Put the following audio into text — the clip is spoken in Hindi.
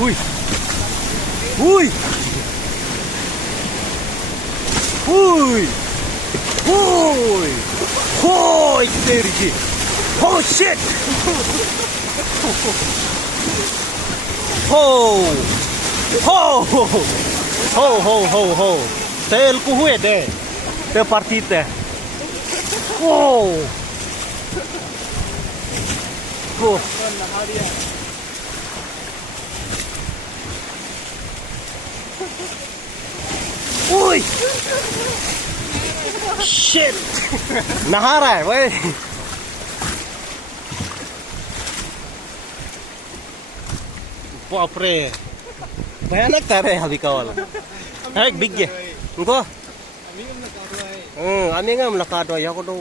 Ui. Ui. Ui. Ui. Oi, terigi. Oh shit. Ho. Ho. Ho ho ho ho. Tel ku hue de. Te partite. Oh. Oh. Ui. Shit. नहा रहा है भाई. बाप रे भयानक तार है अभी का वाला है बिग गे उनको आमी ngam lakado ya ko do